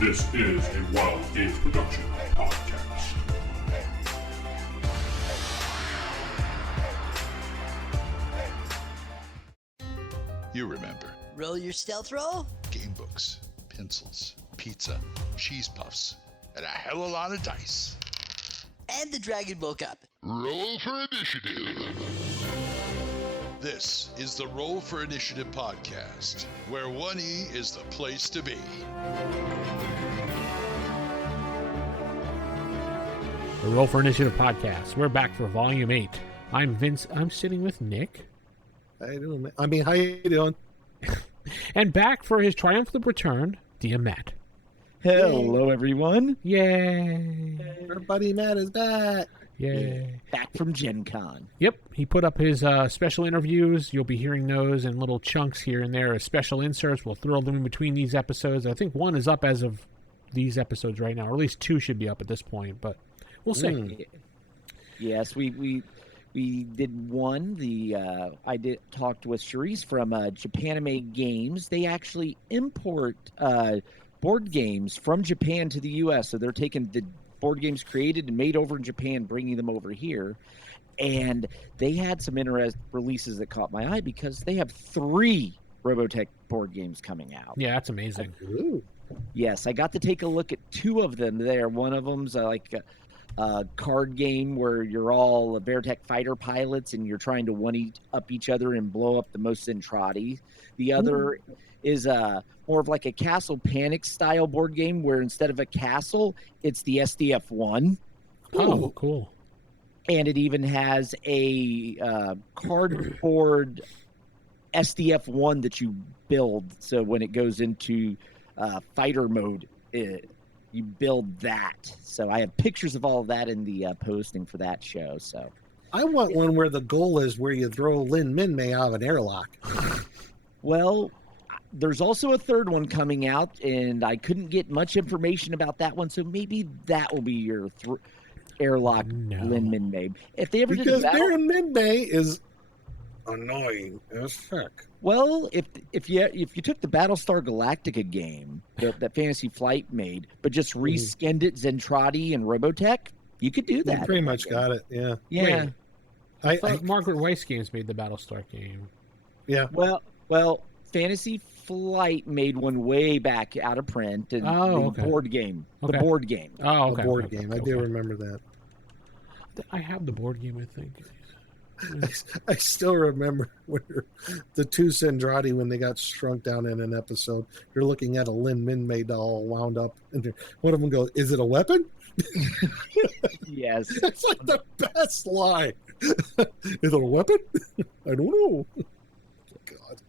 This is a Wild Games Production podcast. You remember. Roll your stealth roll? Game books, pencils, pizza, cheese puffs, and a hell of a lot of dice. And the dragon woke up. Roll for Initiative. This is the Roll for Initiative podcast, where 1E is the place to be. The Roll for Initiative podcast. We're back for Volume 8. I'm Vince. I'm sitting with Nick. How you doing, man? I mean, how you doing? And back for his triumphant return, DM Matt. Hello, everyone. Yay. Our buddy Matt is back. Yay. Back from Gen Con. Yep, he put up his special interviews. You'll be hearing those in little chunks here and there as special inserts. We'll throw them in between these episodes. I think one is up as of these episodes right now, or at least two should be up at this point, but we'll see. Yes, we did one. I talked with Charisse from Japanime Games. They actually import board games from Japan to the U.S., so they're taking the board games created and made over in Japan, bringing them over here. And they had some interesting releases that caught my eye because they have 3 Robotech board games coming out. Yeah, that's amazing. Ooh. Yes, I got to take a look at 2 of them there. One of them's like a card game where you're all Veritech fighter pilots and you're trying to one-up each other and blow up the most Zentradi. The other is more of like a Castle Panic style board game where instead of a castle, it's the SDF-1. Oh, cool. And it even has a cardboard SDF-1 that you build. So when it goes into fighter mode, you build that. So I have pictures of all of that in the posting for that show. So I want one where the goal is where you throw Lin Minmay out of an airlock. Well, there's also a third one coming out, and I couldn't get much information about that one, so maybe that will be your airlock Lin Minmay. If they ever Because did Lin Minmay is annoying as heck. Well, if you took the Battlestar Galactica game that Fantasy Flight made, but just reskinned it Zentradi and Robotech, you could do that. You pretty much got it, yeah. Yeah. Wait. I thought Margaret Weiss Games made the Battlestar game. Yeah. Well, Fantasy Flight made one way back out of print, and the board game. Okay. The board game. Oh, okay. The board game. I do remember that. I have the board game, I think. I still remember when the 2 Zentradi, when they got shrunk down in an episode, you're looking at a Lin Minmay doll wound up, and one of them goes, "Is it a weapon?" Yes. It's like the best line. Is it a weapon? I don't know. God.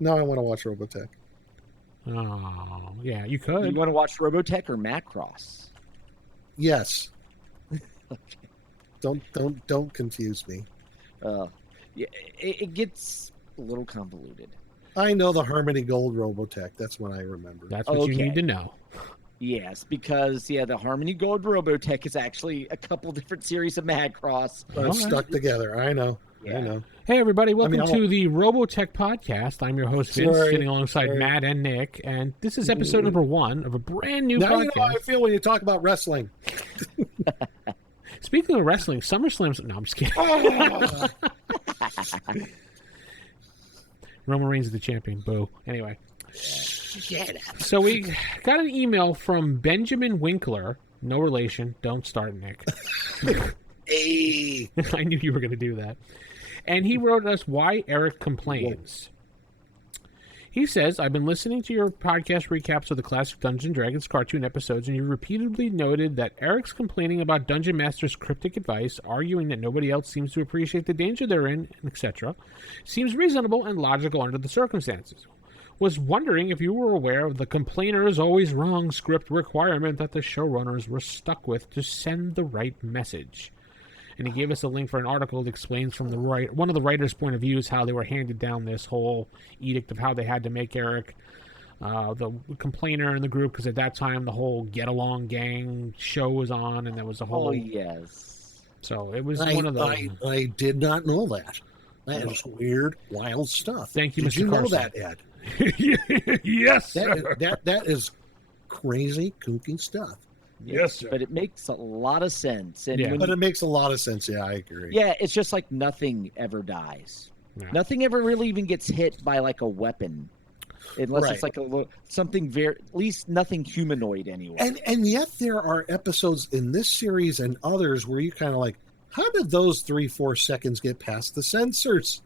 Now I want to watch Robotech. Oh, yeah, you could. You want to watch Robotech or Macross? Yes. Don't confuse me. Yeah, it gets a little convoluted. I know the Harmony Gold Robotech. That's what I remember. That's what you need to know. Yes, because the Harmony Gold Robotech is actually a couple different series of Macross. Stuck together. I know. Yeah. I know. Hey, everybody. Welcome to the Robotech podcast. I'm your host, Vince, sitting alongside Matt and Nick. And this is episode number 1 of a brand new podcast. Now you know how I feel when you talk about wrestling. Speaking of wrestling, SummerSlam's... No, I'm just kidding. Roman Reigns is the champion. Boo. Anyway. So we got an email from Benjamin Winkler. No relation. Don't start, Nick. Hey. I knew you were going to do that. And he wrote us why Eric complains. He says, I've been listening to your podcast recaps of the classic Dungeons & Dragons cartoon episodes, and you repeatedly noted that Eric's complaining about Dungeon Master's cryptic advice, arguing that nobody else seems to appreciate the danger they're in, etc., seems reasonable and logical under the circumstances. Was wondering if you were aware of the complainer is always wrong script requirement that the showrunners were stuck with to send the right message. And he gave us a link for an article that explains from one of the writers' point of views how they were handed down this whole edict of how they had to make Eric the complainer in the group, because at that time the whole Get Along Gang show was on, and there was a whole... Oh, yes. So it was one of those... I did not know that. That is weird, wild stuff. Thank you, Did Mr. you Carson. know that, Ed? Yes, that is crazy, kooky stuff. Yes, sir. But it makes a lot of sense. And Yeah. when But it makes a lot of sense. Yeah, I agree. yeah, it's just like nothing ever dies. Yeah. Nothing ever really even gets hit by like a weapon, unless Right. it's like something very, at least nothing humanoid anyway. And yet there are episodes in this series and others where you kind of like, how did those 3-4 seconds get past the censors?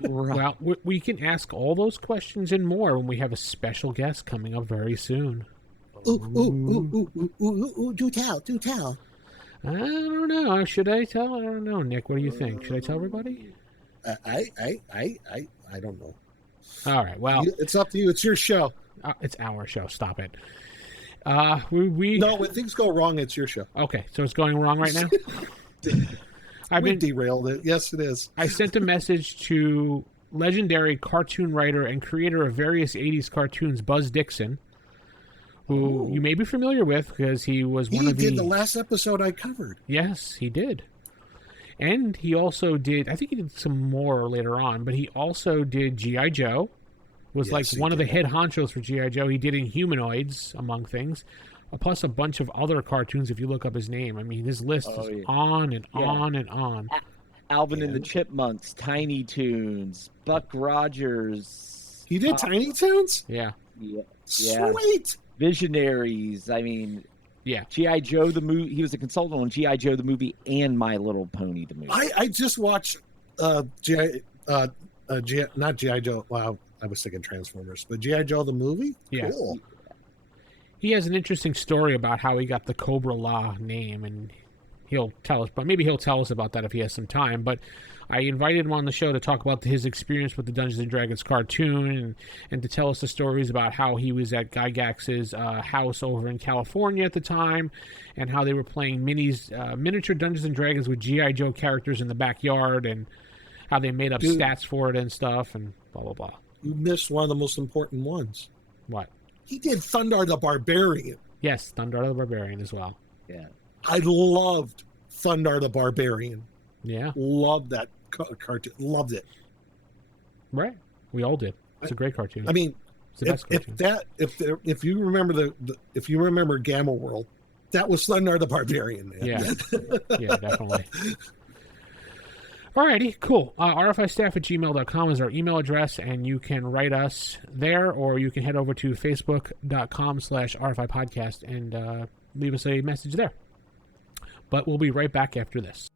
Well, we can ask all those questions and more when we have a special guest coming up very soon. Ooh, do tell. I don't know. Should I tell? I don't know, Nick. What do you think? Should I tell everybody? I don't know. All right. Well, It's up to you. It's your show. it's our show. Stop it. We No, when things go wrong, it's your show. Okay, so it's going wrong right now. We derailed it. Yes, it is. I sent a message to legendary cartoon writer and creator of various 80s cartoons, Buzz Dixon, who you may be familiar with because he was one He of the... did the last episode I covered. Yes, he did. And he also did, I think he did some more later on, but he also did G.I. Joe, was Yes, like he one of the did. head honchos for G.I. Joe. He did Inhumanoids, among things, plus a bunch of other cartoons if you look up his name. I mean, his list is on and on and on. Alvin and the Chipmunks, Tiny Toons, Buck Rogers. He did Tiny Toons? Yeah. Yeah. Sweet. Visionaries. I mean, Yeah. G.I. Joe the movie. He was a consultant on G.I. Joe the movie and My Little Pony the movie. I just watched not G.I. Joe. Wow, I was thinking Transformers, but G.I. Joe the movie? Yeah. Cool. He has an interesting story about how he got the Cobra La name, and he'll tell us, but maybe he'll tell us about that if he has some time. But I invited him on the show to talk about his experience with the Dungeons and Dragons cartoon and to tell us the stories about how he was at Gygax's house over in California at the time and how they were playing miniature Dungeons and Dragons with G.I. Joe characters in the backyard and how they made up stats for it and stuff and blah, blah, blah. You missed one of the most important ones. What? He did Thundar the Barbarian. Yes, Thundar the Barbarian as well. Yeah. I loved Thundar the Barbarian. Yeah. Loved that cartoon. Loved it. Right. We all did. It's a great cartoon. I mean, It's the best cartoon. if you remember if you remember Gamma World, that was Thundar the Barbarian, man. Yeah. Yeah, definitely. Alrighty, cool. RFIstaff@gmail.com is our email address, and you can write us there, or you can head over to facebook.com/RFI podcast and leave us a message there. But we'll be right back after this.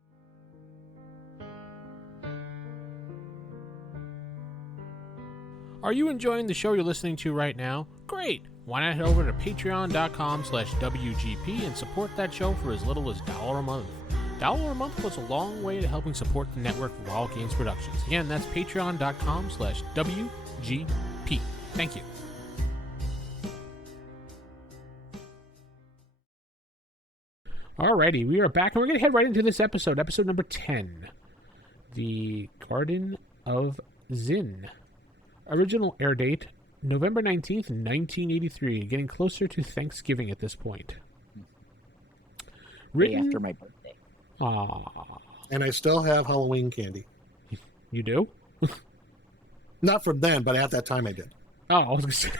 Are you enjoying the show you're listening to right now? Great! Why not head over to patreon.com/WGP and support that show for as little as $1 a month. $1 a month goes a long way to helping support the network of Wild Games Productions. Again, that's patreon.com/WGP. Thank you. Alrighty, we are back and we're going to head right into this episode number 10. The Garden of Zinn. Original air date, November 19th, 1983. Getting closer to Thanksgiving at this point. Day after my birthday. And I still have Halloween candy. You do? Not from then, but at that time I did. Oh, I was going to say.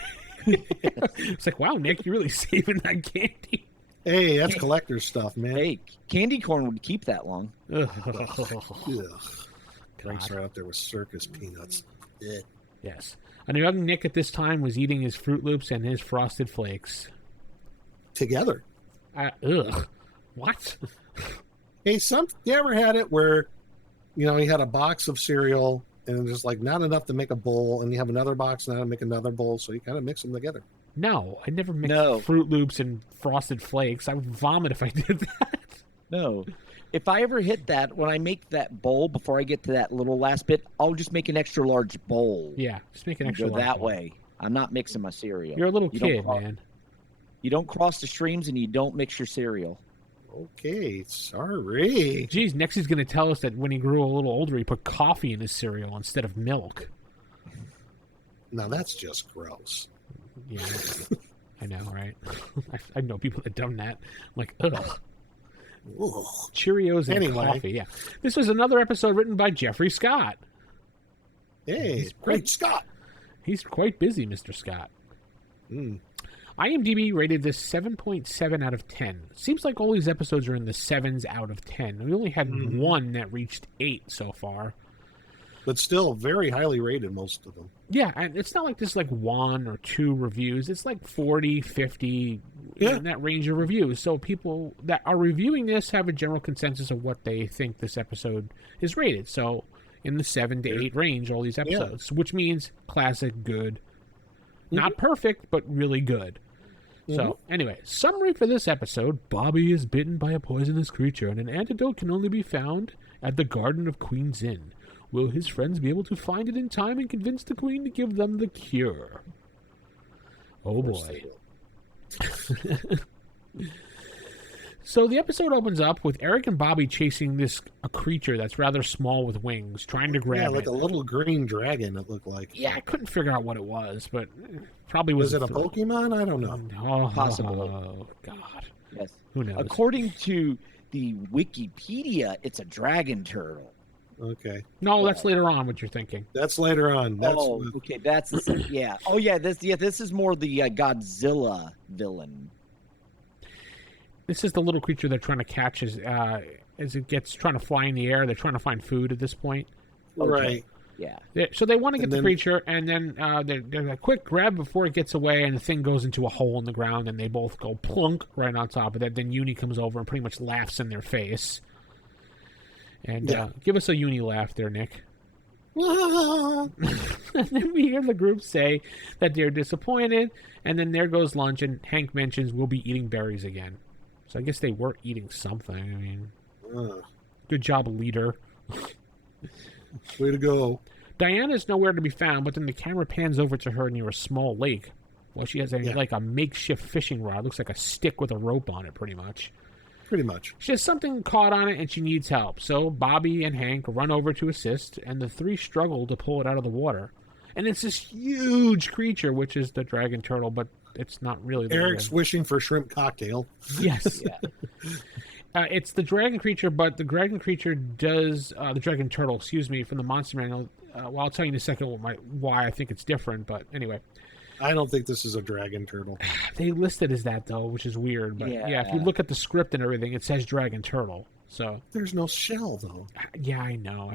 It's like, wow, Nick, you're really saving that candy. Hey, that's collector's stuff, man. Hey, candy corn would keep that long. Ugh. Ugh. Ranks right up there with circus peanuts. Yeah. Yes. A young Nick at this time was eating his Fruit Loops and his Frosted Flakes. Together. Ugh. What? Hey, you ever had it where, you had a box of cereal and there's like not enough to make a bowl, and you have another box now to make another bowl, so you kind of mix them together. No, I never mixed Fruit Loops and Frosted Flakes. I would vomit if I did that. No. If I ever hit that, when I make that bowl, before I get to that little last bit, I'll just make an extra large bowl. Yeah, just make an extra go large that bowl. way. I'm not mixing my cereal. You're a little You kid, don't man. You don't cross the streams and you don't mix your cereal. Okay, sorry. Geez, next he's going to tell us that when he grew a little older, he put coffee in his cereal instead of milk. Now that's just gross. Yeah, I know, right? I know people that done that. I'm like, ugh. Ugh. Cheerios and Anyway. coffee, yeah. This was another episode written by Jeffrey Scott. Hey, He's great Scott. He's quite busy, Mr. Scott. Mm. IMDb rated this 7.7 out of 10. Seems like all these episodes are in the 7s out of 10. We only had one that reached 8 so far. But still very highly rated, most of them. Yeah, and it's not like this like 1 or 2 reviews. It's like 40, 50, in that range of reviews. So people that are reviewing this have a general consensus of what they think this episode is rated. So in the 7 to 8 range, all these episodes, which means classic, good. Not perfect, but really good. So, anyway, summary for this episode. Bobby is bitten by a poisonous creature, and an antidote can only be found at the Garden of Queen Zinn. Will his friends be able to find it in time and convince the queen to give them the cure? Oh, boy. So the episode opens up with Eric and Bobby chasing a creature that's rather small with wings, trying to grab it. Yeah, like a little green dragon, it looked like. Yeah, I couldn't figure out what it was, but probably was it a Pokemon? I don't know. Oh, Possibly. Oh, God. Yes. Who knows? According to the Wikipedia, it's a dragon turtle. Okay. No, that's later on what you're thinking. That's later on. That's okay. That's the yeah. Oh, yeah. This is more the Godzilla villain. This is the little creature they're trying to catch as it gets trying to fly in the air. They're trying to find food at this point. Okay. Right. Yeah. So they want to get the creature, and then they're like, quick grab before it gets away, and the thing goes into a hole in the ground, and they both go plunk right on top of that. Then Uni comes over and pretty much laughs in their face. And give us a Uni laugh there, Nick. And then we hear the group say that they're disappointed, and then there goes lunch, and Hank mentions we'll be eating berries again. So I guess they were eating something. I mean, good job, leader. Way to go. Diana's nowhere to be found, but then the camera pans over to her near a small lake. Well, she has like a makeshift fishing rod. Looks like a stick with a rope on it, pretty much. Pretty much. She has something caught on it, and she needs help. So Bobby and Hank run over to assist, and the three struggle to pull it out of the water. And it's this huge creature, which is the dragon turtle, but it's not really. Eric's wishing for shrimp cocktail. Yes. It's the dragon creature, but the dragon creature does the dragon turtle, excuse me, from the Monster Manual. Well, I'll tell you in a second why I think it's different. But anyway, I don't think this is a dragon turtle. They list it as that though, which is weird. But yeah, if you look at the script and everything, it says dragon turtle. So there's no shell though. Yeah, I know.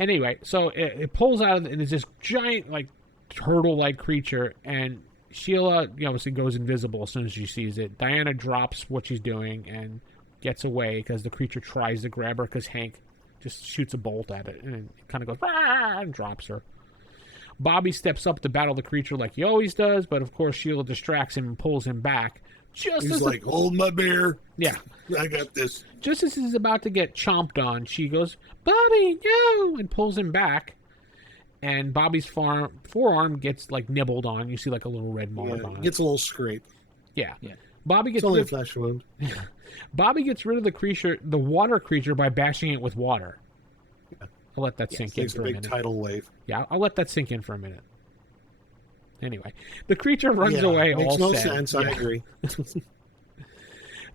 Anyway, so it pulls out of and it's this giant like turtle-like creature, and Sheila obviously goes invisible as soon as she sees it. Diana drops what she's doing and gets away because the creature tries to grab her because Hank just shoots a bolt at it and it kind of goes and drops her. Bobby steps up to battle the creature like he always does, but of course Sheila distracts him and pulls him back. He's like, hold my beer. Yeah. I got this. Just as he's about to get chomped on, she goes, Bobby, no! And pulls him back. And Bobby's forearm gets like nibbled on. You see like a little red mark on it. Gets a little scrape. Yeah. Bobby gets it's only a flesh wound. Bobby gets rid of the water creature by bashing it with water. Yeah. I'll let that sink in for a minute. Big tidal wave. Yeah, I'll let that sink in for a minute. Anyway, the creature runs away. Makes all no sad. sense. I agree.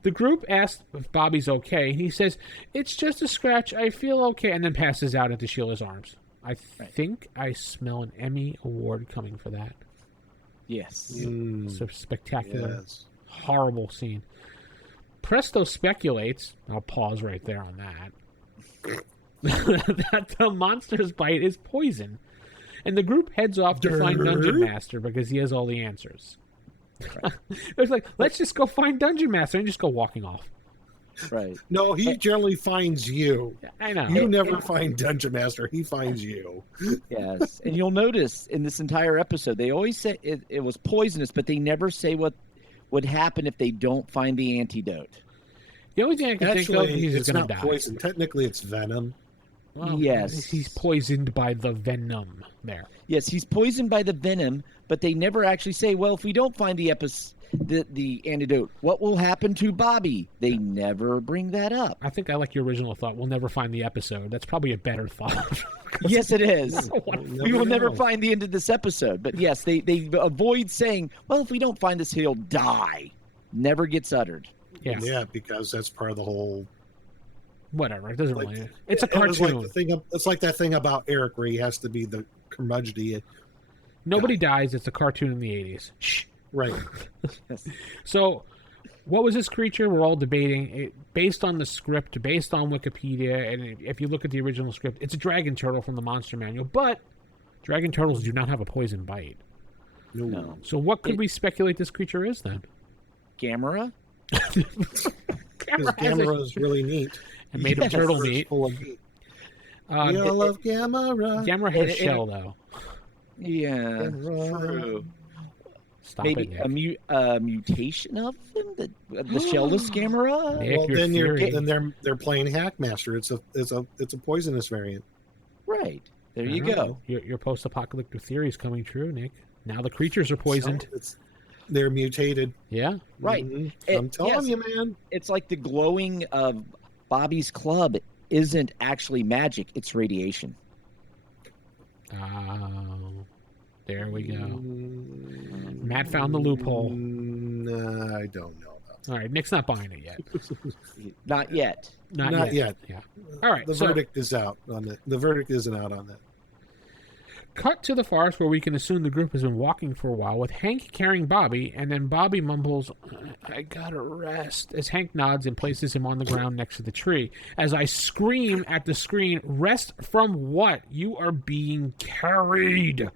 The group asks if Bobby's okay, and he says, "It's just a scratch. I feel okay," and then passes out into Sheila's arms. I think I smell an Emmy Award coming for that. Yes. It's a spectacular, horrible scene. Presto speculates, I'll pause right there on that, that the monster's bite is poison. And the group heads off to find Dungeon Master because he has all the answers. Right. It's like, let's just go find Dungeon Master and just go walking off. Right. No, he generally finds you. I know. You never find Dungeon Master. He finds you. Yes. And you'll notice in this entire episode, they always say it was poisonous, but they never say what would happen if they don't find the antidote. The only thing I can think of is he's going to die. Poison. Technically, it's venom. Well, yes. He's poisoned by the venom there. Yes, he's poisoned by the venom, but they never actually say, well, if we don't find the antidote, what will happen to Bobby? They never bring that up. I think I like your original thought. We'll never find the episode. That's probably a better thought. Yes, it is. We will never find the end of this episode. But yes, they avoid saying, well, if we don't find this, he'll die. Never gets uttered. Yeah, because that's part of the whole... Whatever. It doesn't really... It's a cartoon. It's like that thing about Eric where he has to be the curmudgeon. Nobody dies. It's a cartoon in the 80s. Shh. Right. So, what was this creature? We're all debating. Based on the script, based on Wikipedia, and if you look at the original script, it's a dragon turtle from the Monster Manual. But dragon turtles do not have a poison bite. No. So, what could we speculate this creature is then? Gamera? Because Gamera is really neat. And made of turtle meat. Full of meat. We all love Gamera. Gamera has shell, though. Yeah, Gamera. true. Stop Maybe it, Nick. a mutation of him, the shellless Gamera. Nick, Well, you're then fury. they're playing Hackmaster. It's a poisonous variant. Right there, I you don't go. know. Your post-apocalyptic theory is coming true, Nick. Now the creatures are poisoned. So they're mutated. Yeah. Right. Mhm. It- I'm telling yes. you, man. It's like the glowing of Bobby's club isn't actually magic; it's radiation. Oh, there we go. Matt found the loophole. I don't know about All right, Nick's not buying it yet. Not yet. Not yet. Yeah. All right. The so verdict is out on it. The verdict isn't out on that. cut to the forest where we can assume the group has been walking for a while with Hank carrying Bobby, and then Bobby mumbles, "I gotta rest," as Hank nods and places him on the ground next to the tree. As I scream at the screen, "Rest from what? You are being carried."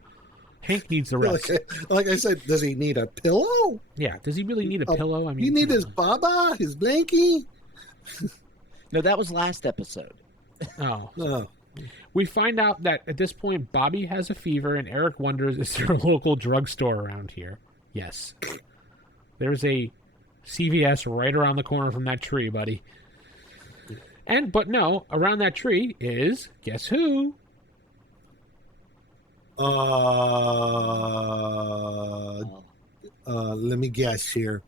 Hank needs the rest. Like I said, does he need a pillow? Yeah, does he really need a pillow? I mean, You need come his baba, his blankie. No, that was last episode. on. Oh. Oh, We find out that at this point, Bobby has a fever, and Eric wonders, is there a local drugstore around here? Yes. There's a CVS right around the corner from that tree, buddy. But no, around that tree is, guess who? let me guess here.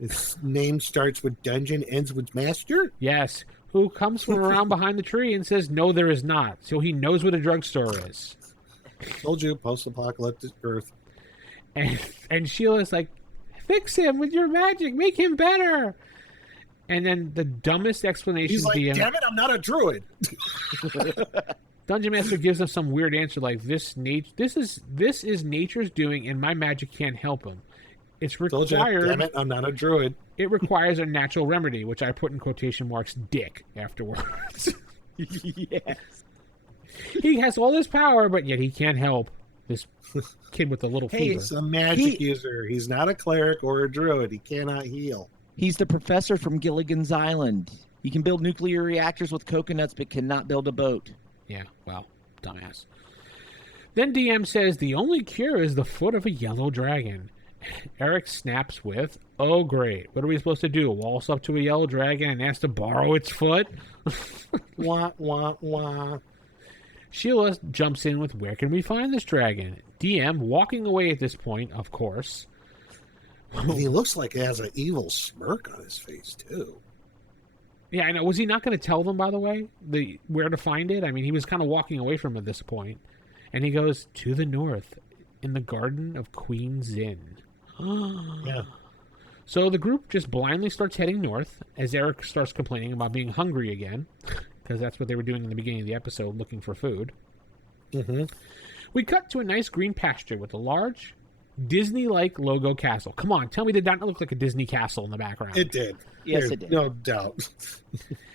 Its name starts with dungeon, ends with master. Yes. Who comes from around behind the tree and says, no, there is not. So he knows what a drugstore is. Told you, post-apocalyptic Earth. And Sheila's like, fix him with your magic. Make him better. And then the dumbest explanation He's like, damn it, I'm not a druid. Dungeon Master gives him some weird answer like, this is nature's doing, and my magic can't help him. It's Told you, required. damn it, I'm not a druid. It requires a natural remedy, which I put in quotation marks, dick, afterwards. Yes. He has all this power, but yet he can't help this kid with a little fever. He's a magic user. He's not a cleric or a druid. He cannot heal. He's the professor from Gilligan's Island. He can build nuclear reactors with coconuts, but cannot build a boat. Yeah, well, dumbass. Then DM says the only cure is the foot of a yellow dragon. Eric snaps with, oh great, what are we supposed to do? Waltz up to a yellow dragon and ask to borrow its foot? Wah, wah, wah. Sheila jumps in with, where can we find this dragon? DM walking away at this point, of course. And he looks like he has an evil smirk on his face, too. Yeah, I know. Was he not going to tell them, by the way, where to find it? I mean, he was kind of walking away from it at this point. And he goes, to the north, in the garden of Queen Zinn. Yeah. So the group just blindly starts heading north as Eric starts complaining about being hungry again, because that's what they were doing in the beginning of the episode, looking for food. Mm-hmm. We cut to a nice green pasture with a large Disney-like logo castle. Come on, tell me, did that not look like a Disney castle in the background? It did. Yes, There's it did. no doubt.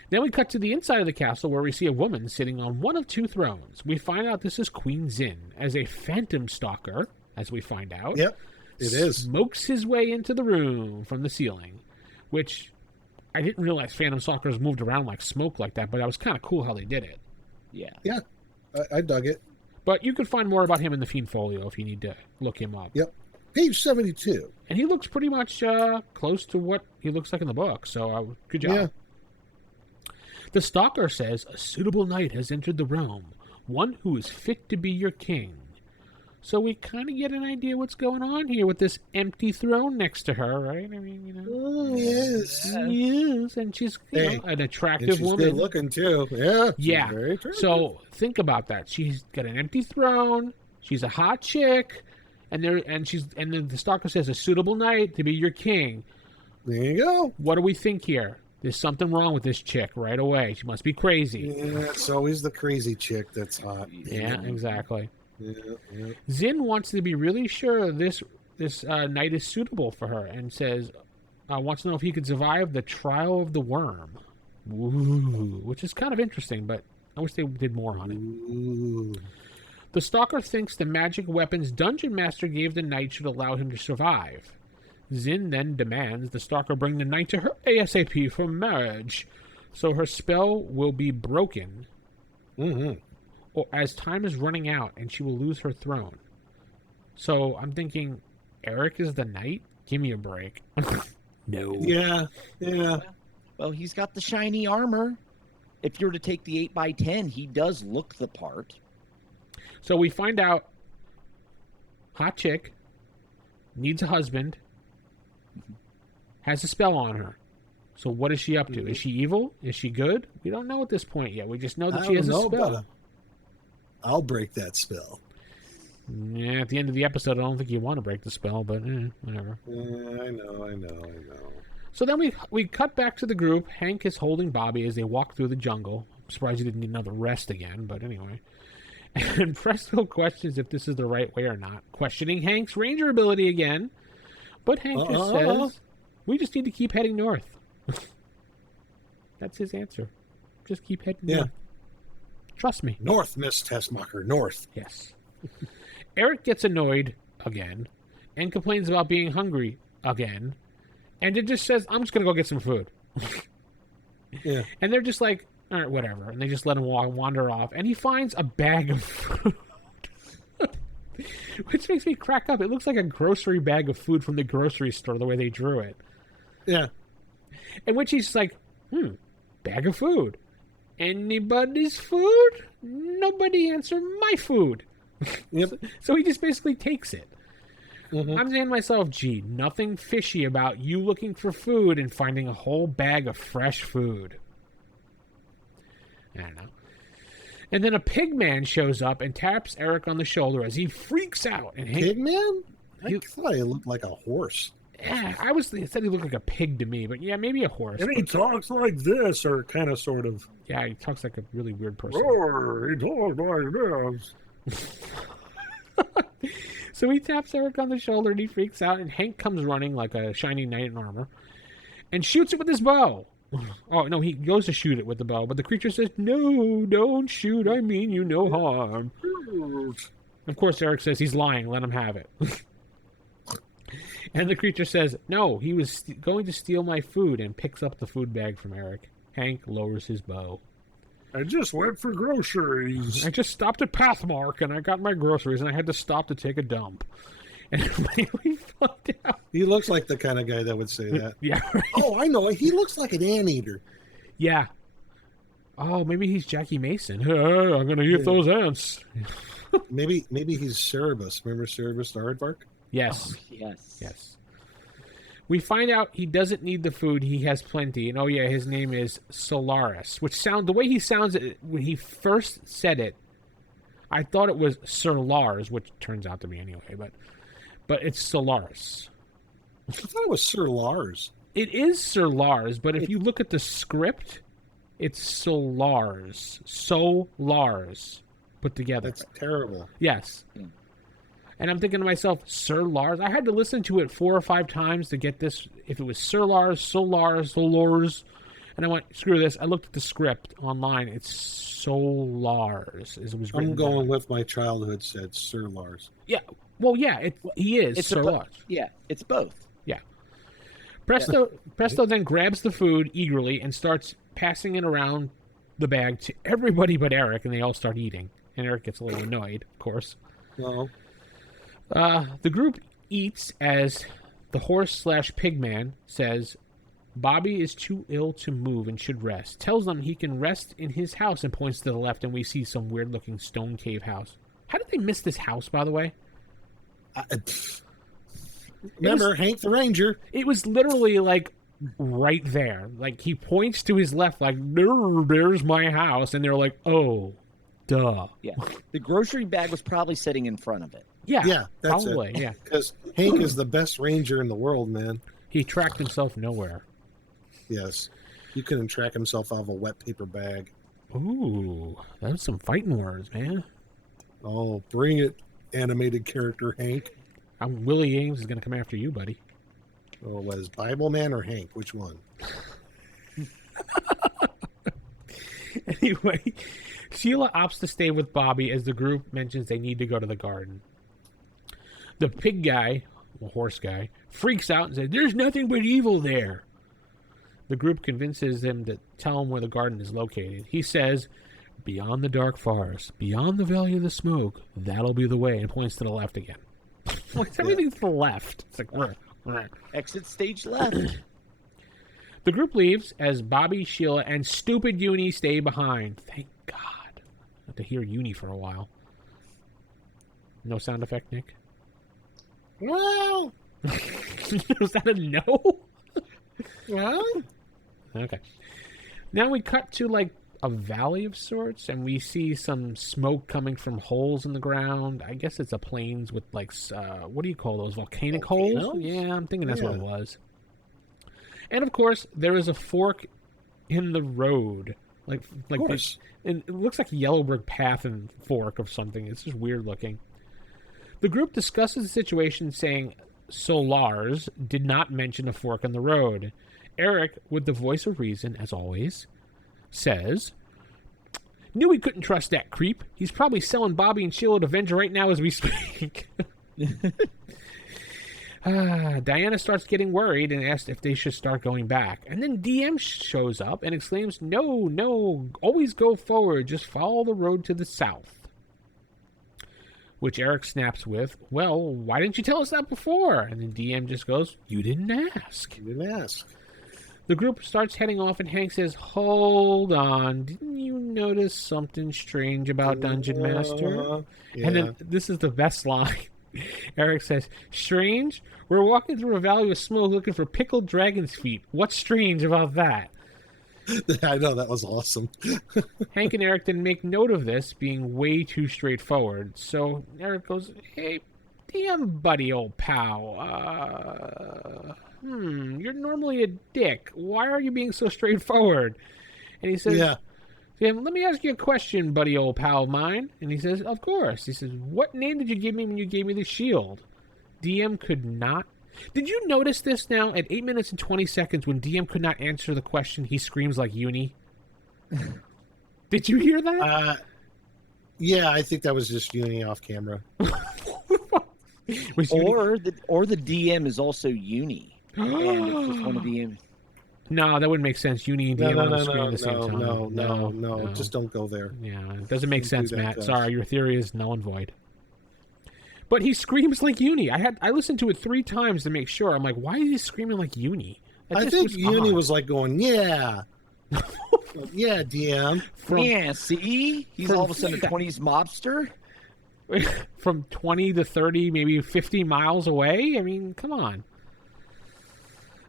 Then we cut to the inside of the castle where we see a woman sitting on one of two thrones. We find out this is Queen Zinn as a phantom stalker, as we find out. Yep, it is. Smokes his way into the room from the ceiling, which I didn't realize phantom stalkers moved around like smoke like that, but that was kind of cool how they did it. Yeah. Yeah, I dug it. But you can find more about him in the Fiend Folio if you need to look him up. Yep. Page 72. And he looks pretty much close to what he looks like in the book, so good job. Yeah. The stalker says, a suitable knight has entered the realm, one who is fit to be your king. So we kind of get an idea what's going on here with this empty throne next to her, right? I mean, you know. Oh, yes. Yes, and she's Hey, an attractive And she's woman. good looking, too. Yeah. she's Yeah. very attractive. So think about that. She's got an empty throne. She's a hot chick, and then the stalker says a suitable knight to be your king. There you go. What do we think here? There's something wrong with this chick right away. She must be crazy. Yeah, it's always the crazy chick that's hot. Yeah, exactly. Yeah, yeah. Zinn wants to be really sure this this knight is suitable for her and says, wants to know if he could survive the trial of the worm. Ooh, which is kind of interesting, but I wish they did more on it. Ooh. The stalker thinks the magic weapons Dungeon Master gave the knight should allow him to survive. Zinn then demands the stalker bring the knight to her ASAP for marriage, so her spell will be broken or as time is running out and she will lose her throne. So I'm thinking, Eric is the knight? Give me a break. No. Yeah. Well, he's got the shiny armor. If you were to take the 8x10, he does look the part. So we find out hot chick needs a husband, has a spell on her. So what is she up to? Is she evil? Is she good? We don't know at this point yet. We just know that she has a spell. I'll break that spell. Yeah, at the end of the episode, I don't think you want to break the spell, but whatever. Yeah, I know. So then we cut back to the group. Hank is holding Bobby as they walk through the jungle. I'm surprised he didn't need another rest again, but anyway. And Presto questions if this is the right way or not, questioning Hank's ranger ability again. But Hank just says, we just need to keep heading north. That's his answer. Just keep heading north. Trust me. North, Miss Tessmacher, north. Yes. Eric gets annoyed again and complains about being hungry again. And it just says, I'm just going to go get some food. Yeah. And they're just like, all right, whatever. And they just let him wander off. And he finds a bag of food. Which makes me crack up. It looks like a grocery bag of food from the grocery store, the way they drew it. Yeah. In which he's like, bag of food. Anybody's food? Nobody answered my food. Yep. So he just basically takes it. Mm-hmm. I'm saying to myself, gee, nothing fishy about you looking for food and finding a whole bag of fresh food. I don't know. And then a pig man shows up and taps Eric on the shoulder as he freaks out. And Pig man? I thought he looked like a horse. Yeah, it said he looked like a pig to me, but yeah, maybe a horse. And he talks like this, or kind of, sort of. Yeah, he talks like a really weird person. He talks like this. So he taps Eric on the shoulder and he freaks out, and Hank comes running like a shiny knight in armor and shoots it with his bow. Oh, no, he goes to shoot it with the bow, but the creature says, no, don't shoot. I mean you no harm. Of course, Eric says he's lying. Let him have it. And the creature says, no, he was going to steal my food, and picks up the food bag from Eric. Hank lowers his bow. I just went for groceries. I just stopped at Pathmark, and I got my groceries, and I had to stop to take a dump. And we fucked out. He looks like the kind of guy that would say that. Yeah. Right. Oh, I know. He looks like an anteater. Yeah. Oh, maybe he's Jackie Mason. Hey, I'm going to eat those ants. Maybe he's Cerebus. Remember Cerebus the Aardvark? Yes. Oh, yes. We find out he doesn't need the food. He has plenty. And, oh, yeah, his name is Solaris, which the way he sounds it, when he first said it, I thought it was Sir Lars, which turns out to be anyway, but it's Solaris. I thought it was Sir Lars. It is Sir Lars, but if you look at the script, it's Solars. Solars put together. That's terrible. Yes. And I'm thinking to myself, Sir Lars? I had to listen to it 4 or 5 times to get this. If it was Sir Lars, Solars. And I went, screw this. I looked at the script online. It's Solars. As it was written I'm going down. with my childhood said Sir Lars. Yeah. Well, yeah, he is It's Sir Lars. Yeah, it's both. Yeah. Presto then grabs the food eagerly and starts passing it around the bag to everybody but Eric, and they all start eating. And Eric gets a little annoyed, of course. No. The group eats as the horse/pigman says Bobby is too ill to move and should rest. Tells them he can rest in his house and points to the left, and we see some weird-looking stone cave house. How did they miss this house, by the way? Remember, Hank the Ranger. It was literally like right there. Like he points to his left, like there's my house, and they're like, "Oh, duh." Yeah, the grocery bag was probably sitting in front of it. Yeah, That's probably. it. Yeah, Because Hank is the best ranger in the world, man. he tracked himself nowhere. Yes, he couldn't track himself out of a wet paper bag. Ooh, that was some fighting words, man. Oh, bring it, animated character Hank. Willie Ames is going to come after you, buddy. Oh, was Bible Man or Hank? Which one? Anyway, Sheila opts to stay with Bobby as the group mentions they need to go to the garden. The pig guy, the horse guy, freaks out and says, "There's nothing but evil there." The group convinces him to tell him where the garden is located. He says, "Beyond the dark forest, beyond the valley of the smoke, that'll be the way," and points to the left again. Everything's to the left. It's like, rah. Exit stage left. The group leaves as Bobby, Sheila, and stupid Uni stay behind. Thank God. I have to hear Uni for a while. No sound effect, Nick? Well, Was that a no? well, Okay. Now we cut to like a valley of sorts, and we see some smoke coming from holes in the ground. I guess it's a plains with like, what do you call those? Volcanic holes? Volcanoes? Yeah, I'm thinking that's what Yeah. it was. And of course, there is a fork in the road. Like of course. it looks like a yellow brick path and fork of something. It's just weird looking. The group discusses the situation, saying Solars did not mention a fork in the road. Eric, with the voice of reason, as always, says, "Knew we couldn't trust that creep. He's probably selling Bobby and Sheila to Avenger right now as we speak." Diana starts getting worried and asks if they should start going back. And then DM shows up and exclaims, No, always go forward. Just follow the road to the south." Which Eric snaps with, "Well, why didn't you tell us that before?" And then DM just goes, "You didn't ask." You didn't ask. The group starts heading off, and Hank says, "Hold on, didn't you notice something strange about Dungeon Master?" Yeah. And then this is the best line. Eric says, "Strange? We're walking through a valley of smoke looking for pickled dragon's feet. What's strange about that?" I know, that was awesome. Hank and Eric didn't make note of this being way too straightforward. So Eric goes, "Hey, DM buddy, old pal, you're normally a dick. Why are you being so straightforward?" And he says, Yeah. "Let me ask you a question, buddy, old pal of mine." And he says, "Of course." He says, "What name did you give me when you gave me the shield?" DM could not. Did you notice this now? At 8 minutes and 20 seconds, when DM could not answer the question, he screams like Uni. Did you hear that? Yeah, I think that was just Uni off camera. Was Uni- or the DM is also Uni. And it's just one of the No, that wouldn't make sense. Uni and DM on the screen at the same time. No. Just don't go there. Yeah, it doesn't make Don't do sense, that, Matt. guys. Sorry, your theory is null and void. But he screams like Uni. I listened to it 3 times to make sure. I'm like, why is he screaming like Uni? That I just think was Uni odd. was like going, yeah. Yeah, DM. yeah, see? He's all of a sudden a 20s mobster. From 20 to 30, maybe 50 miles away. I mean, come on.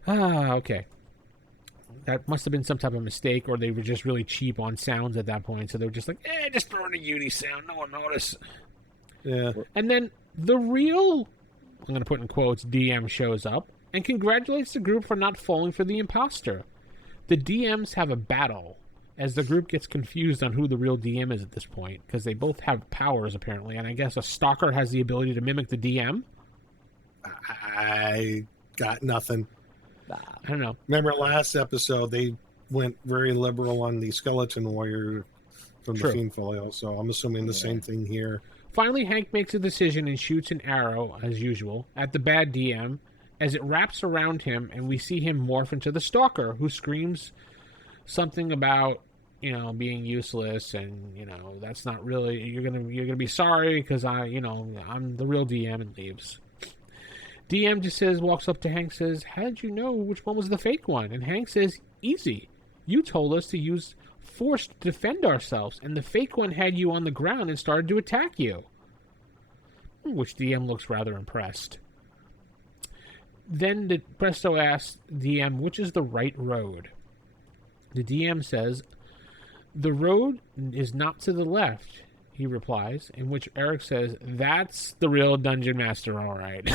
Okay. That must have been some type of mistake, or they were just really cheap on sounds at that point. So they were just like, just throw in a Uni sound. No one notice. Yeah. And then the real, I'm going to put in quotes, DM shows up and congratulates the group for not falling for the imposter. The DMs have a battle as the group gets confused on who the real DM is at this point, because they both have powers apparently, and I guess a stalker has the ability to mimic the DM. I got nothing. I don't know. Remember last episode, they went very liberal on the skeleton warrior from True. the Fiend Folio, so I'm assuming the same thing here. Finally, Hank makes a decision and shoots an arrow, as usual, at the bad DM as it wraps around him, and we see him morph into the stalker, who screams something about, being useless, and, that's not really, you're gonna be sorry because I'm the real DM, and leaves. DM just walks up to Hank, says, "How did you know which one was the fake one?" And Hank says, "Easy. You told us to use force to defend ourselves, and the fake one had you on the ground and started to attack you." Which DM looks rather impressed. Then the Presto asks DM, which is the right road? The DM says, "The road is not to the left," he replies, in which Eric says, "That's the real Dungeon Master, all right."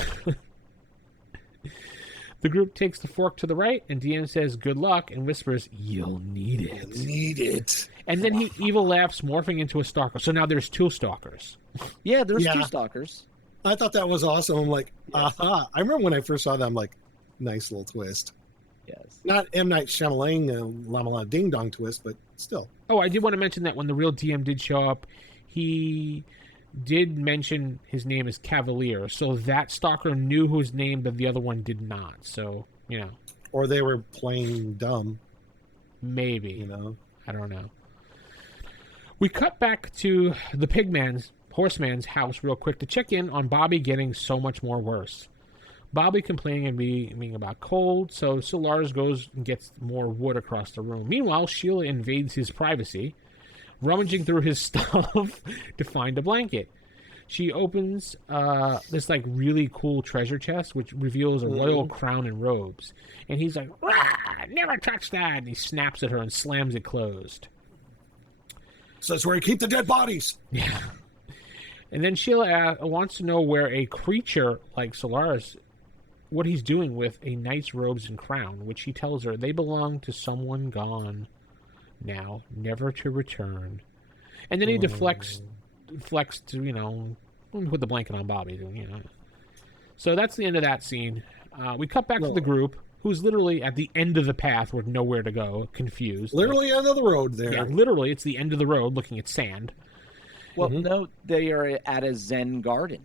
The group takes the fork to the right, and DM says, "Good luck," and whispers, "You'll need it." Need it. And then he evil laughs, morphing into a stalker. So now there's 2 stalkers. Yeah, there's Yeah. 2 stalkers. I thought that was awesome. I'm like, aha. I remember when I first saw that, I'm like, nice little twist. Yes. Not M. Night Shyamalan, Lama Ding Dong twist, but still. Oh, I did want to mention that when the real DM did show up, he did mention his name is Cavalier, so that stalker knew whose name, but the other one did not. So, Or they were playing dumb, maybe. I don't know. We cut back to the horseman's house real quick to check in on Bobby getting so much more worse. Bobby complaining and being about cold, so Solaris goes and gets more wood across the room. Meanwhile, Sheila invades his privacy, rummaging through his stuff to find a blanket. She opens this really cool treasure chest, which reveals a royal crown and robes. And he's like, never touch that! And he snaps at her and slams it closed. So that's where you keep the dead bodies. Yeah. And then Sheila wants to know where a creature like Solaris, what he's doing with a knight's robes and crown, which he tells her they belong to someone gone now, never to return. And then he deflects to, put the blanket on Bobby. So that's the end of that scene. We cut back to the group, who's literally at the end of the path with nowhere to go, confused. Literally end of the road there. Yeah, literally, it's the end of the road looking at sand. Well, no, they are at a Zen garden.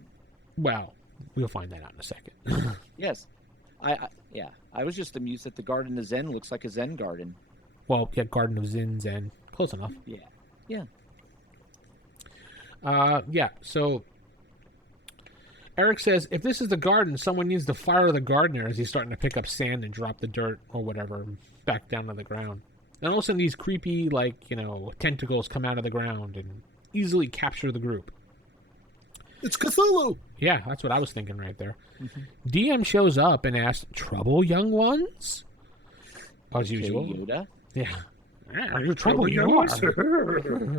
Well, we'll find that out in a second. Yes. I was just amused that the Garden of Zen looks like a Zen garden. Well, yeah, Garden of Zinn, Zen. Close enough. Yeah. So Eric says, if this is the garden, someone needs to fire the gardener as he's starting to pick up sand and drop the dirt or whatever back down to the ground. And all of a sudden these creepy, tentacles come out of the ground and easily capture the group. It's Cthulhu! Yeah, that's what I was thinking right there. DM shows up and asks, trouble, young ones? As usual. Yoda. Yeah. Are you trouble, young ones?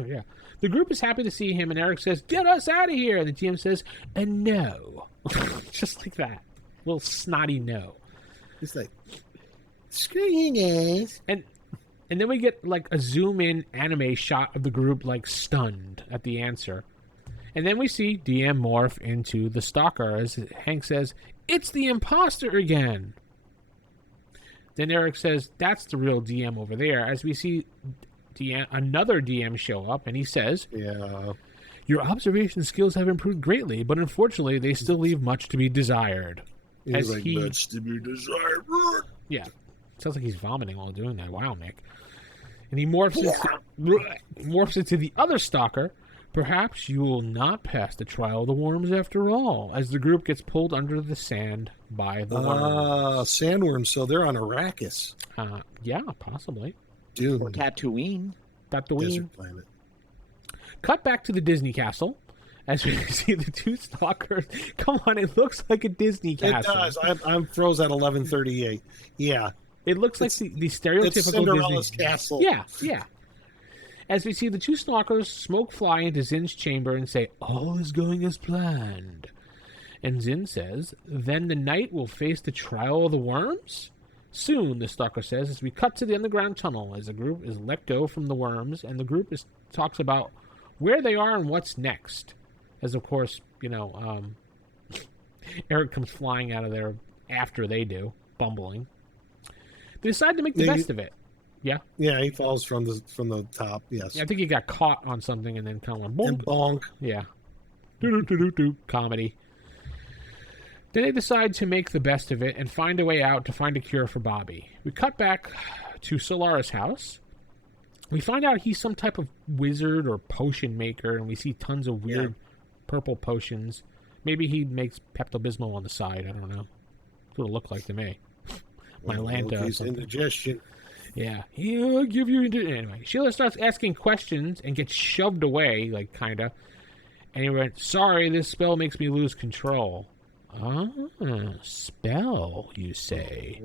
Yeah. The group is happy to see him, and Eric says, get us out of here! And the GM says, no. Just like that. Little snotty no. He's like, screw you guys. And then we get, a zoom-in anime shot of the group, stunned at the answer. And then we see DM morph into the stalker as Hank says, it's the imposter again. Then Eric says, that's the real DM over there, as we see another DM show up, and he says, yeah, your observation skills have improved greatly, but unfortunately they still leave much to be desired. He's much to be desired. Yeah. Sounds like he's vomiting while doing that. Wow, Nick. And he morphs into the other stalker. Perhaps you will not pass the trial of the worms after all, as the group gets pulled under the sand by the worms. Sandworms, so they're on Arrakis. Yeah, possibly. Dude. Or Tatooine. Desert planet. Cut back to the Disney castle, as we see the two stalkers. Come on, it looks like a Disney castle. It does. I'm froze at 11:38. Yeah. It looks like the stereotypical it's Cinderella's Disney castle. Yeah. As we see the two stalkers smoke fly into Zinn's chamber and say, all is going as planned. And Zinn says, then the knight will face the trial of the worms? Soon, the stalker says, as we cut to the underground tunnel as the group is let go from the worms, and the group talks about where they are and what's next. As, of course, Eric comes flying out of there after they do, bumbling. They decide to make the best of it. Yeah? Yeah, he falls from the top, yes. Yeah, I think he got caught on something and then kind of bonk. And bonk. Yeah. Do comedy. Then they decide to make the best of it and find a way out to find a cure for Bobby. We cut back to Solaris' house. We find out he's some type of wizard or potion maker, and we see tons of weird purple potions. Maybe he makes Pepto-Bismol on the side. I don't know. That's what it looked like to me. Mylanta. He's indigestion. Yeah. He'll give you... Anyway, Sheila starts asking questions and gets shoved away, kinda. And he went, sorry, this spell makes me lose control. Spell, you say?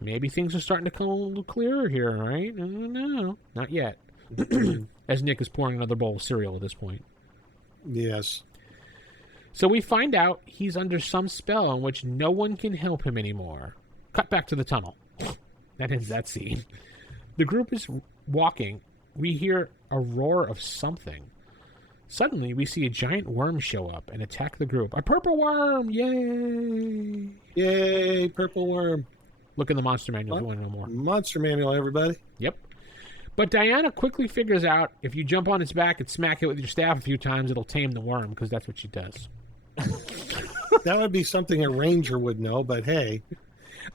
Maybe things are starting to come a little clearer here, right? I don't know. Not yet. As Nick is pouring another bowl of cereal at this point. Yes. So we find out he's under some spell in which no one can help him anymore. Cut back to the tunnel. That ends that scene. The group is walking. We hear a roar of something. Suddenly, we see a giant worm show up and attack the group. A purple worm! Yay! Yay, purple worm. Look in the monster manual if you want to know more. Monster manual, everybody. Yep. But Diana quickly figures out if you jump on its back and smack it with your staff a few times, it'll tame the worm, because that's what she does. That would be something a ranger would know, but hey.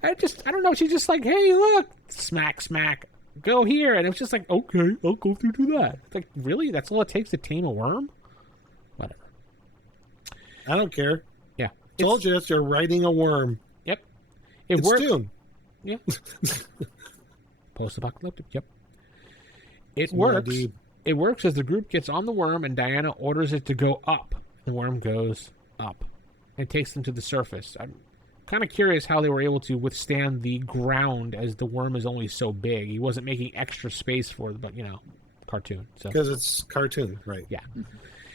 I don't know. She's just like, hey, look, smack, smack, go here. And it was just like, okay, I'll go through to that. It's like, really? That's all it takes to tame a worm? Whatever. I don't care. Yeah. Told you that you're riding a worm. Yep. It's works. Dune. Yeah. Post-apocalyptic. Yep. It works. Indeed. It works as the group gets on the worm and Diana orders it to go up. The worm goes up and takes them to the surface. I'm kind of curious how they were able to withstand the ground as the worm is only so big. He wasn't making extra space for it, but, cartoon. So Because it's cartoon, right? yeah.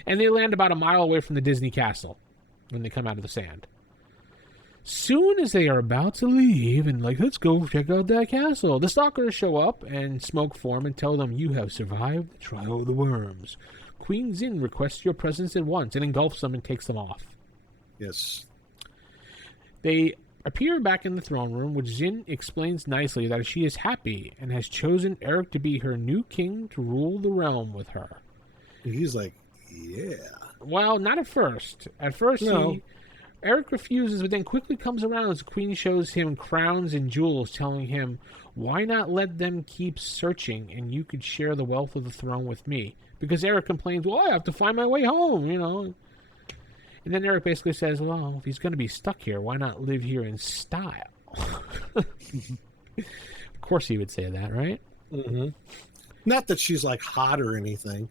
And they land about a mile away from the Disney castle when they come out of the sand. Soon as they are about to leave and let's go check out that castle, the stalkers show up and smoke form and tell them, you have survived the trial of the worms. Queen Zinn requests your presence at once and engulfs them and takes them off. Yes. They appear back in the throne room, which Zinn explains nicely that she is happy and has chosen Eric to be her new king to rule the realm with her. He's like, yeah. Well, not at first. At first, No. Eric refuses, but then quickly comes around as the queen shows him crowns and jewels, telling him, why not let them keep searching and you could share the wealth of the throne with me? Because Eric complains, well, I have to find my way home, And then Eric basically says, well, if he's going to be stuck here, why not live here in style? Of course he would say that, right? Mm-hmm. Not that she's like hot or anything.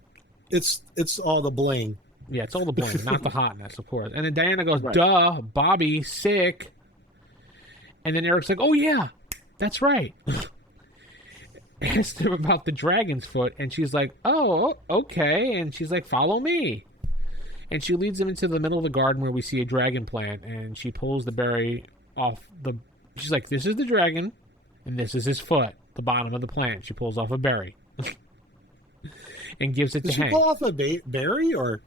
It's all the bling. Yeah, it's all the blame, not the hotness, of course. And then Diana goes, Right. duh, Bobby, sick. And then Eric's like, oh, yeah, that's right. Asked him about the dragon's foot, and she's like, oh, okay. And she's like, follow me. And she leads him into the middle of the garden where we see a dragon plant, and she pulls the berry off the... She's like, this is the dragon, and this is his foot, the bottom of the plant. She pulls off a berry and gives it Did to she Hank. pull off a berry or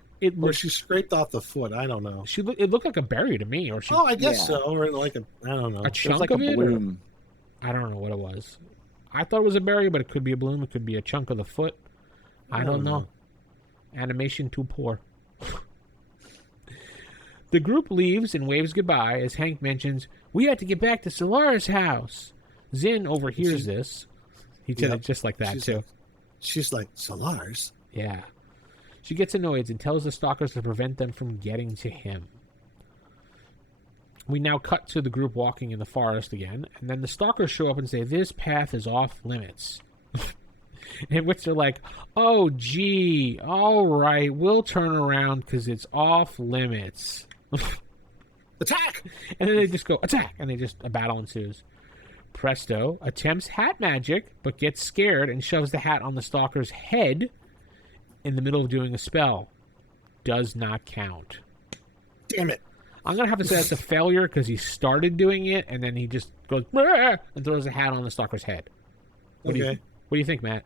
she scraped off the foot? I don't know. It looked like a berry to me, or I guess Yeah. so. Or like I don't know. a It was chunk like of a it. Or, bloom. I don't know what it was. I thought it was a berry, but it could be a bloom. It could be a chunk of the foot. I don't know. Animation too poor. The group leaves and waves goodbye as Hank mentions, we had to get back to Solara's house. Zinn overhears this. He said it just like that, too. She's like, Solars? Yeah. She gets annoyed and tells the stalkers to prevent them from getting to him. We now cut to the group walking in the forest again, and then the stalkers show up and say, this path is off limits. In which they're like, oh, gee, all right, we'll turn around because it's off limits. Attack! And then they just go, attack! And a battle ensues. Presto attempts hat magic, but gets scared and shoves the hat on the stalker's head in the middle of doing a spell. Does not count. Damn it. I'm going to have to say that's a failure because he started doing it and then he just goes "Brr," and throws a hat on the stalker's head. What do you think, Matt?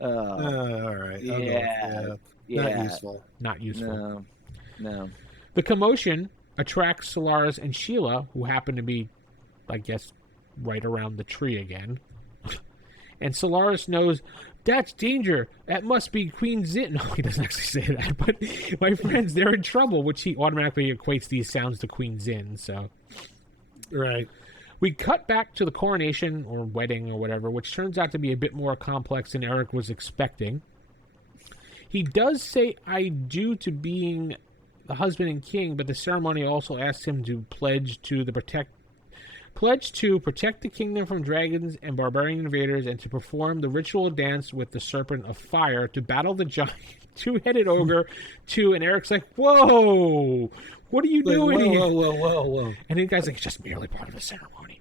All right. Yeah. Not useful. Not useful. No. The commotion attracts Solaris and Sheila, who happen to be, I guess, right around the tree again. And Solaris knows, that's danger. That must be Queen Zinn. No, he doesn't actually say that. But my friends, they're in trouble, which he automatically equates these sounds to Queen Zinn. So, Right. we cut back to the coronation or wedding or whatever, which turns out to be a bit more complex than Eric was expecting. He does say I do to being the husband and king, but the ceremony also asks him to pledge to protect the kingdom from dragons and barbarian invaders, and to perform the ritual dance with the serpent of fire to battle the giant two-headed ogre. And Eric's like, whoa, what are you doing here? Whoa. And the guy's like, it's just merely part of the ceremony.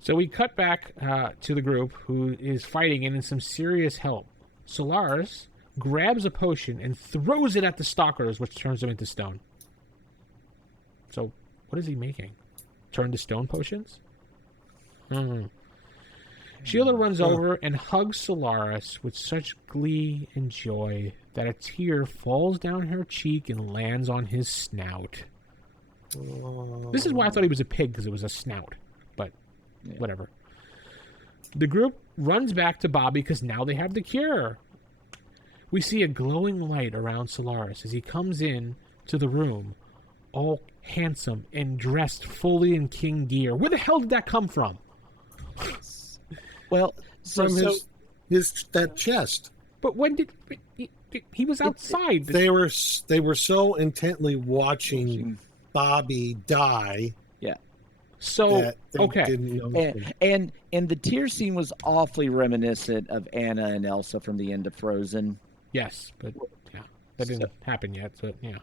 So we cut back to the group, who is fighting and in some serious help. Solaris grabs a potion and throws it at the stalkers, which turns them into stone. So what is he making? Turn to stone potions? Sheila runs over and hugs Solaris with such glee and joy that a tear falls down her cheek and lands on his snout. This is why I thought he was a pig, because it was a snout. But whatever. The group runs back to Bobby because now they have the cure. We see a glowing light around Solaris as he comes in to the room, all handsome and dressed fully in king gear. Where the hell did that come from? Well, From his that chest. But when did he was outside? They were so intently watching Bobby die. Yeah. So that they didn't know. And the tear scene was awfully reminiscent of Anna and Elsa from the end of Frozen. Yes, but yeah, that didn't happen yet. So yeah.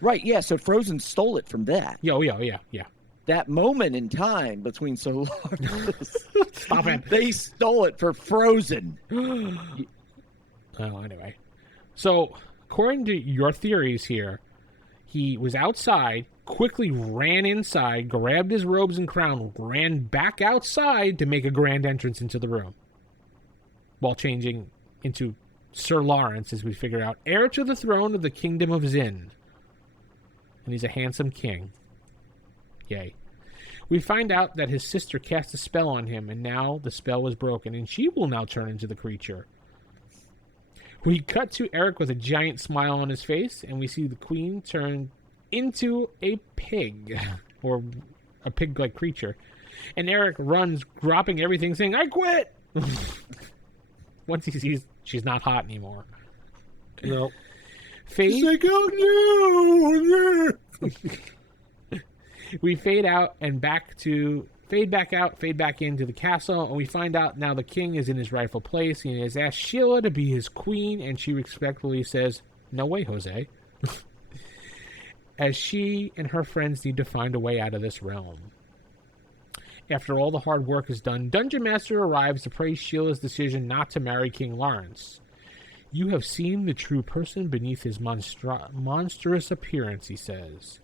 Right. Yeah. So Frozen stole it from that. Yeah. That moment in time between Solaris. Stop it. They stole it for Frozen. Oh, anyway. So, according to your theories here, he was outside, quickly ran inside, grabbed his robes and crown, ran back outside to make a grand entrance into the room, while changing into Sir Lawrence, as we figure out, heir to the throne of the kingdom of Zinn. And he's a handsome king. Yay. We find out that his sister cast a spell on him, and now the spell was broken, and she will now turn into the creature. We cut to Eric with a giant smile on his face, and we see the queen turn into a pig, or a pig-like creature. And Eric runs, dropping everything, saying, "I quit!" Once he sees she's not hot anymore. No. Fade. He's like, oh no! We fade out and fade back out, fade back into the castle, and we find out now the king is in his rightful place. He has asked Sheila to be his queen, and she respectfully says, "No way, Jose." As she and her friends need to find a way out of this realm. After all the hard work is done, Dungeon Master arrives to praise Sheila's decision not to marry King Lawrence. "You have seen the true person beneath his monstrous appearance," he says.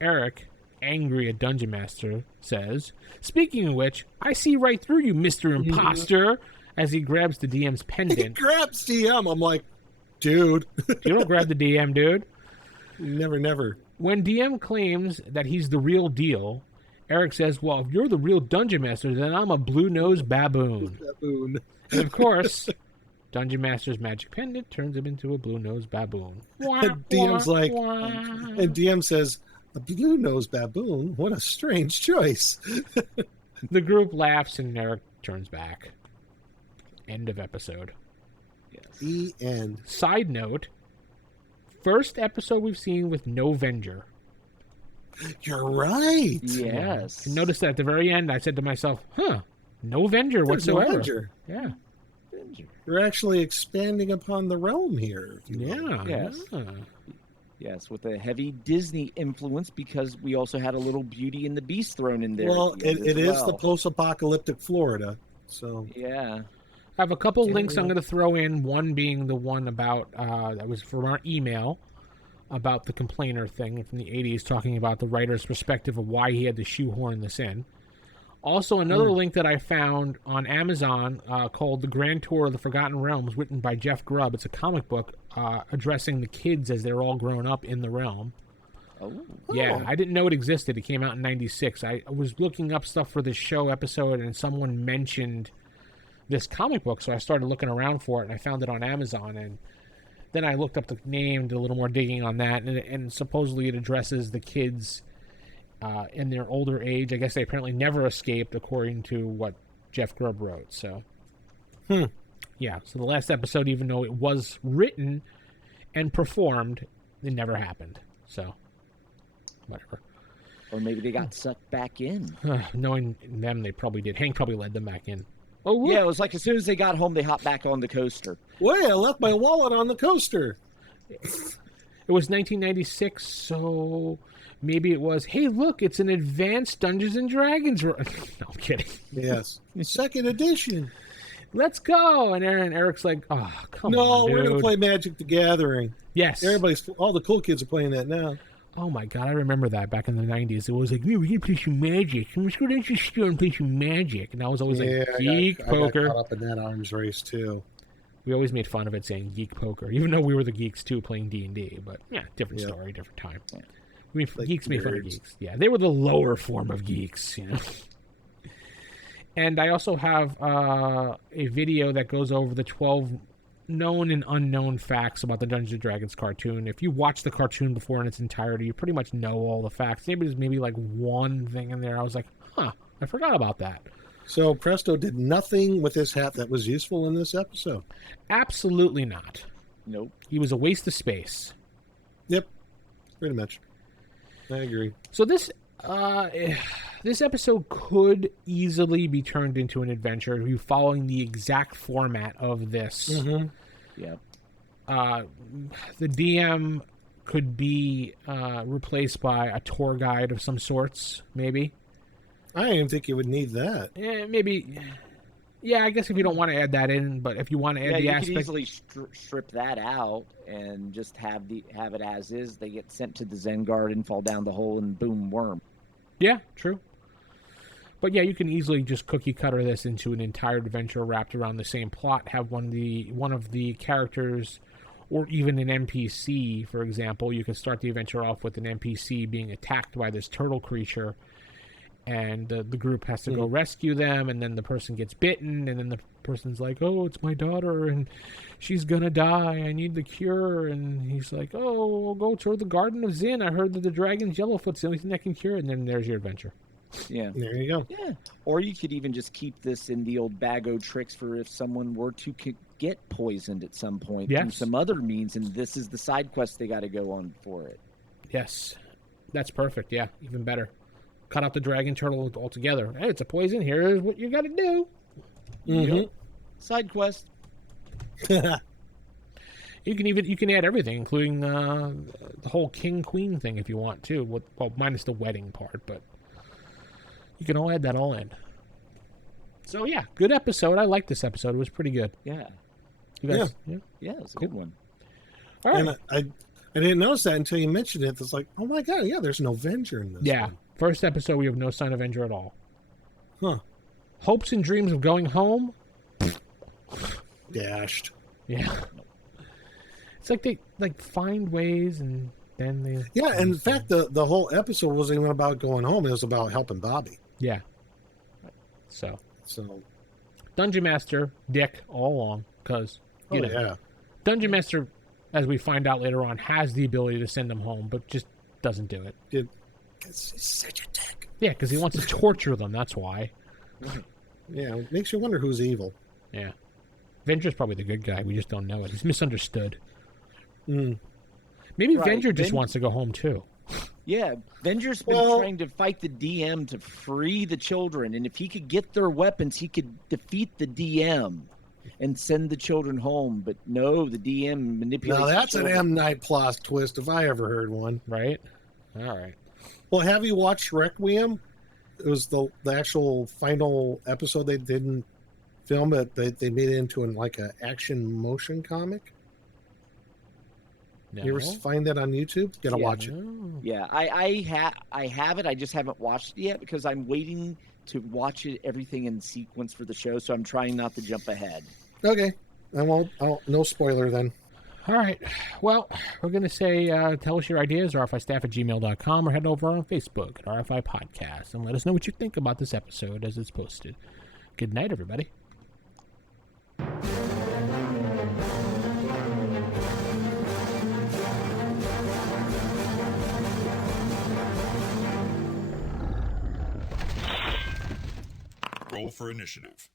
Eric, angry at Dungeon Master, says, "Speaking of which, I see right through you, Mr. Imposter," as he grabs the DM's He pendant. grabs DM. I'm like, dude. You don't grab the DM, dude. Never. When DM claims that he's the real deal, Eric says, "Well, if you're the real Dungeon Master, then I'm a blue-nosed baboon." Baboon. And of course, Dungeon Master's magic pendant turns him into a blue-nosed baboon. And DM's like, and DM says, "A blue-nosed baboon? What a strange choice." The group laughs and Eric turns back. End of episode. Yes. The end. Side note, first episode we've seen with no Venger. You're right. Yes. Notice that at the very end, I said to myself, no Venger There's no whatsoever. Avenger. Yeah. We're actually expanding upon the realm here. if you will. Yeah. Yes. Yeah. Yes, with a heavy Disney influence, because we also had a little Beauty and the Beast thrown in there. Well, at the end it as is the post-apocalyptic Florida. So Yeah. I have a couple links yeah. I'm going to throw in. One being the one about, that was from our email, about the complainer thing from the 80s, talking about the writer's perspective of why he had to shoehorn this in. Also, another link that I found on Amazon called The Grand Tour of the Forgotten Realms, written by Jeff Grubb. It's a comic book addressing the kids as they're all grown up in the realm. Oh. Yeah, I didn't know it existed. It came out in 96. I was looking up stuff for this show episode, and someone mentioned this comic book, so I started looking around for it, and I found it on Amazon, and then I looked up the name, did a little more digging on that, and supposedly it addresses the kids in their older age. I guess they apparently never escaped, according to what Jeff Grubb wrote. So, yeah. So the last episode, even though it was written and performed, it never happened. So, whatever. Or maybe they got sucked back in. Knowing them, they probably did. Hank probably led them back in. Oh, look. Yeah, it was like as soon as they got home, they hopped back on the coaster. Wait, I left my wallet on the coaster. It was 1996, so maybe it was, hey, look, it's an advanced Dungeons and Dragons. No, I'm kidding. Yes. Second edition. Let's go. And Eric's like, oh, come on, No, dude. we're going to play Magic the Gathering. Yes. All the cool kids are playing that now. Oh my god, I remember that back in the 90s. It was like, we can play some Magic. Let's go down to the store and play some Magic. And I was always like, Geek I got Poker. caught up in that arms race too. We always made fun of it saying Geek Poker, even though we were the geeks too playing D&D. But yeah, different story, different time. I mean, Like geeks made fun of nerds. geeks. Yeah, they were the lower form of geeks, you know. And I also have a video that goes over the 12 known and unknown facts about the Dungeons & Dragons cartoon. If you watch the cartoon before in its entirety, you pretty much know all the facts. Maybe there's like one thing in there I was like, I forgot about that. So Presto did nothing with his hat that was useful in this episode. Absolutely not. Nope. He was a waste of space. Yep, pretty much. I agree. So this episode could easily be turned into an adventure. You following the exact format of this. Mm-hmm. Yep. The DM could be replaced by a tour guide of some sorts, maybe. I didn't even think you would need that. Maybe. Yeah, I guess if you don't want to add that in, but if you want to add the you aspect, could easily strip that out and just have it as is. They get sent to the Zen Garden, fall down the hole, and boom, worm. yeah, true. But yeah, you can easily just cookie cutter this into an entire adventure wrapped around the same plot. Have one of the characters, or even an NPC, for example. You can start the adventure off with an NPC being attacked by this turtle creature, and the group has to go rescue them, and then the person gets bitten, and then the person's like, oh, it's my daughter, and she's gonna die, I need the cure, and he's like, oh, we'll go to the Garden of Zinn, I heard that the dragon's Yellowfoot's the only thing that can cure it, and then there's your adventure. Yeah. There you go. Yeah. Or you could even just keep this in the old bag o' tricks for if someone were to get poisoned at some point through Yes. some other means, and this is the side quest they got to go on for it. Yes, that's perfect, yeah, even better. Cut out the dragon turtle altogether. Hey, it's a poison, here's what you gotta do. Mm-hmm. Side quest. You can add everything, including the whole king-queen thing if you want to. Well, minus the wedding part, but you can all add that all in. So yeah, good episode. I liked this episode. It was pretty good. Yeah. You guys, Yeah, it's a good one. All right. And I didn't notice that until you mentioned it. It's like, oh my god, yeah, there's no Venger in this. Yeah. one. First episode, we have no sign of Venger at all. Huh. Hopes and dreams of going home. Dashed. Yeah. It's like they find ways and then they. Yeah, and in fact, the whole episode wasn't even about going home. It was about helping Bobby. Yeah. So. So. Dungeon Master, dick all along, because you know, yeah. Dungeon Master, as we find out later on, has the ability to send them home, but just doesn't do it. It's such a dick. Yeah, because he wants to torture them. That's why. Yeah, it makes you wonder who's evil. Yeah, Venger's probably the good guy. We just don't know it. He's misunderstood. Mm. Maybe Right. Venger just wants to go home too. Yeah, Venger's been trying to fight the DM to free the children, and if he could get their weapons, he could defeat the DM and send the children home. But no, the DM manipulates. Now that's the an children. M. Night plot twist if I ever heard one. Right. All right. Well, have you watched Requiem? It was the actual final episode. They didn't film it. They made it into an action motion comic. No. You ever find that on YouTube? You gotta watch it. No. Yeah, I have it. I just haven't watched it yet because I'm waiting to watch it everything in sequence for the show. So I'm trying not to jump ahead. Okay, I won't. No spoiler then. All right. Well, we're going to say tell us your ideas, rfistaff@gmail.com, or head over on Facebook at RFI Podcast and let us know what you think about this episode as it's posted. Good night, everybody. Roll for initiative.